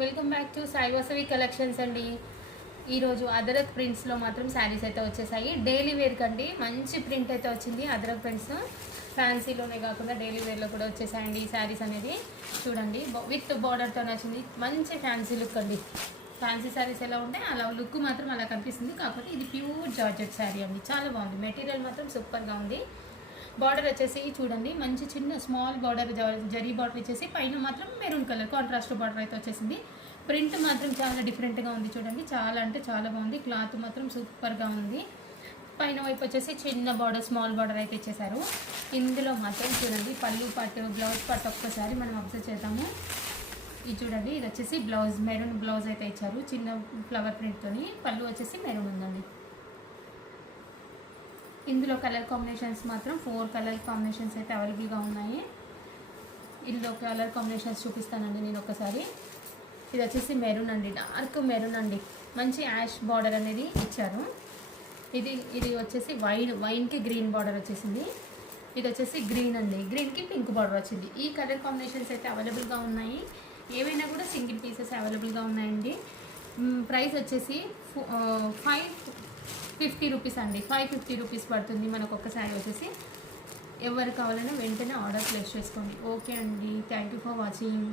Welcome back to Sai Vasavi collections అండి. ఈరోజు అదరక్ ప్రింట్స్లో మాత్రం శారీస్ అయితే వచ్చేసాయి. డైలీ వేర్ కండి మంచి ప్రింట్ అయితే వచ్చింది. అదరక్ ప్రింట్స్ ఫ్యాన్సీలోనే కాకుండా డైలీ వేర్లో కూడా వచ్చేసాయండి ఈ శారీస్ అనేది. చూడండి విత్ బార్డర్తో వచ్చింది. మంచి ఫ్యాన్సీ లుక్ అండి. ఫ్యాన్సీ శారీస్ ఎలా ఉంటాయి అలా లుక్ మాత్రం అలా కనిపిస్తుంది. కాకపోతే ఇది ప్యూర్ జార్జెట్ శారీ అండి. చాలా బాగుంది. మెటీరియల్ మాత్రం సూపర్గా ఉంది. బార్డర్ వచ్చేసి చూడండి మంచి చిన్న స్మాల్ బార్డర్ జరీ బార్డర్ వచ్చేసి పైన మాత్రం మెరూన్ కలర్ కాంట్రాస్ట్ బార్డర్ అయితే వచ్చేసింది. ప్రింట్ మాత్రం చాలా డిఫరెంట్గా ఉంది. చూడండి చాలా అంటే చాలా బాగుంది. క్లాత్ మాత్రం సూపర్గా ఉంది. పైన వైపు వచ్చేసి చిన్న బార్డర్ స్మాల్ బార్డర్ అయితే ఇచ్చేసారు. ఇందులో మాత్రం చూడండి పళ్ళు పాటు బ్లౌజ్ పాటు ఒక్కసారి మనం అబ్జర్వ్ చేద్దాము. ఇది చూడండి ఇది వచ్చేసి బ్లౌజ్ మెరూన్ బ్లౌజ్ అయితే ఇచ్చారు. చిన్న ఫ్లవర్ ప్రింట్తోని పళ్ళు వచ్చేసి మెరూన్ ఉందండి. ఇందులో కలర్ కాంబినేషన్స్ మాత్రం 4 కలర్ కాంబినేషన్స్ అయితే అవైలబుల్గా ఉన్నాయి. ఇందులో కలర్ కాంబినేషన్స్ చూపిస్తానండి నేను ఒకసారి. ఇది వచ్చేసి మెరూన్ అండి, డార్క్ మెరూన్ అండి. మంచి యాష్ బార్డర్ అనేది ఇచ్చారు. ఇది వచ్చేసి వైన్కి గ్రీన్ బార్డర్ వచ్చేసింది. ఇది వచ్చేసి గ్రీన్ అండి, గ్రీన్కి పింక్ బార్డర్ వచ్చింది. ఈ కలర్ కాంబినేషన్స్ అయితే అవైలబుల్గా ఉన్నాయి. ఏవైనా కూడా సింగిల్ పీసెస్ అవైలబుల్గా ఉన్నాయండి. ప్రైస్ వచ్చేసి 550 రూపీస్ అండి. 550 రూపీస్ పడుతుంది మనకు ఒక్క శారీ వచ్చేసి. ఎవరు కావాలన్నా వెంటనే ఆర్డర్ ప్లేస్ చేసుకోండి. ఓకే అండి, థ్యాంక్ యూ ఫర్ వాచింగ్.